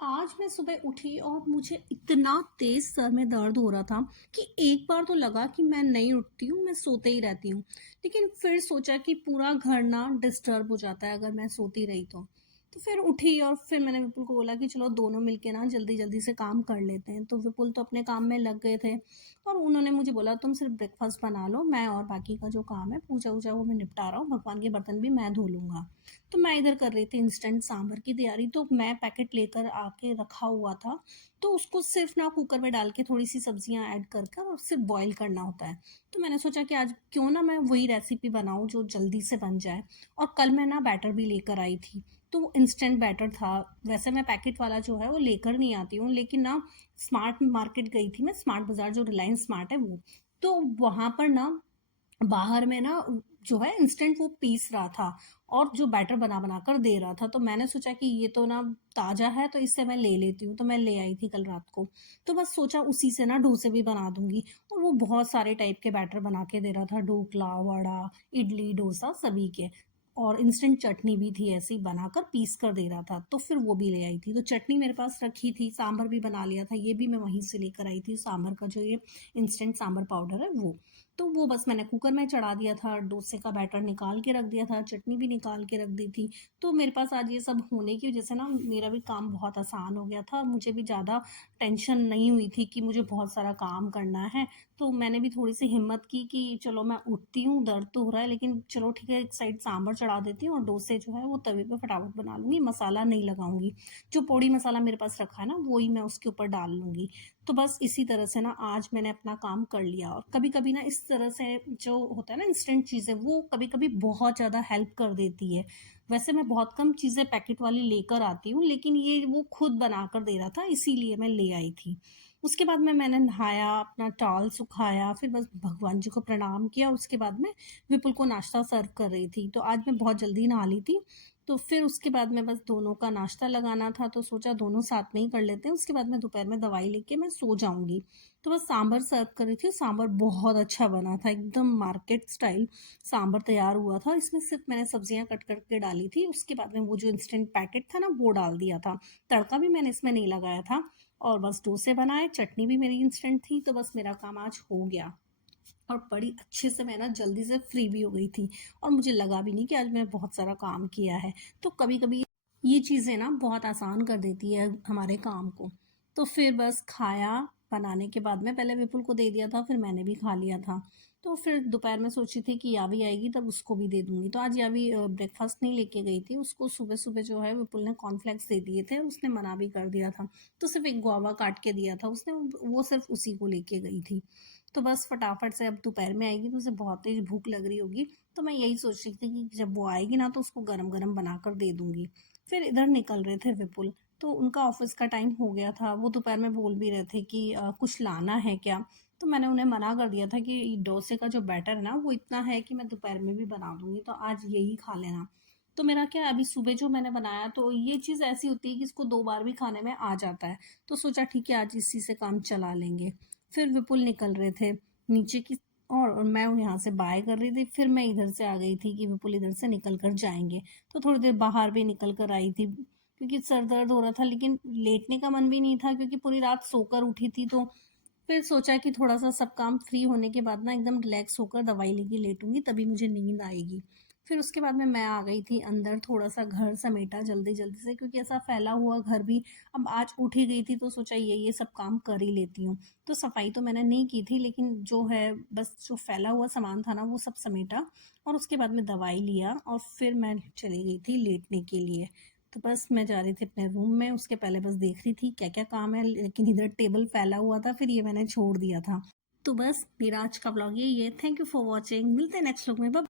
आज मैं सुबह उठी और मुझे इतना तेज सर में दर्द हो रहा था कि एक बार तो लगा कि मैं नहीं उठती हूँ, मैं सोते ही रहती हूँ। लेकिन फिर सोचा कि पूरा घर ना डिस्टर्ब हो जाता है अगर मैं सोती रही तो फिर उठी और फिर मैंने विपुल को बोला कि चलो दोनों मिलके ना जल्दी जल्दी से काम कर लेते हैं। तो विपुल तो अपने काम में लग गए थे और उन्होंने मुझे बोला तुम सिर्फ ब्रेकफास्ट बना लो, मैं और बाकी का जो काम है पूजा वूजा वो मैं निपटा रहा हूँ, भगवान के बर्तन भी मैं धो लूँगा। तो मैं इधर कर रही थी इंस्टेंट सांभर की तैयारी, तो मैं पैकेट लेकर आके रखा हुआ था। तो उसको सिर्फ ना कुकर में डाल के थोड़ी सी सब्जियां ऐड कर कर और सिर्फ बॉईल करना होता है। तो मैंने सोचा कि आज क्यों ना मैं वही रेसिपी बनाऊं जो जल्दी से बन जाए। और कल मैं ना बैटर भी लेकर आई थी, तो वो इंस्टेंट बैटर था। वैसे मैं पैकेट वाला जो है वो लेकर नहीं आती हूँ, लेकिन ना स्मार्ट मार्केट गई थी मैं, स्मार्ट बाजार जो रिलायंस स्मार्ट है वो। तो वहां पर ना बाहर में ना जो है इंस्टेंट वो पीस रहा था और जो बैटर बना बना कर दे रहा था। तो मैंने सोचा कि ये तो ना ताज़ा है, तो इससे मैं ले लेती हूँ। तो मैं ले आई थी कल रात को। तो बस सोचा उसी से ना डोसे भी बना दूंगी। और वो बहुत सारे टाइप के बैटर बना के दे रहा था, ढोकला, वड़ा, इडली, डोसा सभी के। और इंस्टेंट चटनी भी थी, ऐसी बनाकर पीस कर दे रहा था। तो फिर वो भी ले आई थी। तो चटनी मेरे पास रखी थी, सांभर भी बना लिया था, ये भी मैं वहीं से लेकर आई थी, सांभर का जो ये इंस्टेंट सांभर पाउडर है वो। तो वो बस मैंने कुकर में चढ़ा दिया था, डोसे का बैटर निकाल के रख दिया था, चटनी भी निकाल के रख दी थी। तो मेरे पास आज ये सब होने की वजह से ना मेरा भी काम बहुत आसान हो गया था। मुझे भी ज़्यादा टेंशन नहीं हुई थी कि मुझे बहुत सारा काम करना है। तो मैंने भी थोड़ी सी हिम्मत की कि चलो मैं उठती हूँ, दर्द तो हो रहा है लेकिन चलो ठीक है, एक साइड सांभर चढ़ा देती हूँ और डोसे जो है वो तवे पे फटाफट बना लूँगी, मसाला नहीं लगाऊंगी। जो पोड़ी मसाला मेरे पास रखा है ना वही मैं उसके ऊपर डाल लूँगी। तो बस इसी तरह से ना आज मैंने अपना काम कर लिया। और कभी कभी ना इस तरह से जो होता है ना इंस्टेंट चीज़ें, वो कभी कभी बहुत ज़्यादा हेल्प कर देती है। वैसे मैं बहुत कम चीज़ें पैकेट वाली लेकर आती हूँ, लेकिन ये वो खुद बना कर दे रहा था इसीलिए मैं ले आई थी। उसके बाद में मैंने नहाया, अपना टाल सुखाया, फिर बस भगवान जी को प्रणाम किया। उसके बाद में विपुल को नाश्ता सर्व कर रही थी। तो आज मैं बहुत जल्दी नहा ली थी। तो फिर उसके बाद में बस दोनों का नाश्ता लगाना था, तो सोचा दोनों साथ में ही कर लेते हैं। उसके बाद मैं दोपहर में दवाई लेके मैं सो जाऊंगी। तो बस सांभर सर्व कर रही थी। सांभर बहुत अच्छा बना था, एकदम मार्केट स्टाइल सांभर तैयार हुआ था। इसमें सिर्फ मैंने सब्जियां कट करके डाली थी। उसके बाद में वो जो इंस्टेंट पैकेट था ना वो डाल दिया था। तड़का भी मैंने इसमें नहीं लगाया था। और बस डोसे बनाए, चटनी भी मेरी इंस्टेंट थी। तो बस मेरा काम आज हो गया। और बड़ी अच्छे से मैं ना जल्दी से फ्री भी हो गई थी। और मुझे लगा भी नहीं कि आज मैंने बहुत सारा काम किया है। तो कभी कभी ये चीज़ें ना बहुत आसान कर देती है हमारे काम को। तो फिर बस खाया, बनाने के बाद में पहले विपुल को दे दिया था, फिर मैंने भी खा लिया था। तो फिर दोपहर में सोची थी कि यावी आएगी तब उसको भी दे दूंगी। तो आज यावी ब्रेकफास्ट नहीं लेके गई थी, उसको सुबह सुबह जो है विपुल ने कॉर्नफ्लेक्स दे दिए थे, उसने मना भी कर दिया था। तो सिर्फ एक गुआवा काट के दिया था उसने, वो सिर्फ उसी को लेके गई थी। तो बस फटाफट से अब दोपहर में आएगी तो उसे बहुत तेज भूख लग रही होगी। तो मैं यही सोच रही थी कि जब वो आएगी ना तो उसको गरम गरम बना कर दे दूंगी। फिर इधर निकल रहे थे विपुल। तो उनका ऑफिस का टाइम हो गया था। वो दोपहर में बोल भी रहे थे कि कुछ लाना है क्या। तो मैंने उन्हें मना कर दिया था कि डोसे का जो बैटर है ना वो इतना है कि मैं दोपहर में भी बना दूंगी, तो आज यही खा लेना। तो मेरा क्या अभी सुबह जो मैंने बनाया, तो ये चीज़ ऐसी होती है कि इसको दो बार भी खाने में आ जाता है। तो सोचा ठीक है आज इसी से काम चला लेंगे। फिर विपुल निकल रहे थे नीचे की, और मैं यहाँ से बाय कर रही थी। फिर मैं इधर से आ गई थी कि विपुल इधर से निकल कर जाएंगे। तो थोड़ी देर बाहर भी निकल कर आई थी क्योंकि सर दर्द हो रहा था, लेकिन लेटने का मन भी नहीं था क्योंकि पूरी रात सोकर उठी थी। तो फिर सोचा कि थोड़ा सा सब काम फ्री होने के बाद ना एकदम रिलैक्स होकर दवाई लेके लेटूंगी, तभी मुझे नींद आएगी। फिर उसके बाद में मैं आ गई थी अंदर, थोड़ा सा घर समेटा जल्दी जल्दी से क्योंकि ऐसा फैला हुआ घर भी। अब आज उठ ही गई थी तो सोचा ये सब काम कर ही लेती हूँ। तो सफाई तो मैंने नहीं की थी, लेकिन जो है बस जो फैला हुआ सामान था ना वो सब समेटा। और उसके बाद में दवाई लिया और फिर मैं चली गई थी लेटने के लिए। तो बस मैं जा रही थी अपने रूम में, उसके पहले बस देख रही थी क्या क्या काम है, लेकिन इधर टेबल फैला हुआ था, फिर ये मैंने छोड़ दिया था। तो बस मेरा आज का ब्लॉग यही है। थैंक यू फॉर वॉचिंग, मिलते हैं नेक्स्ट व्लॉग में।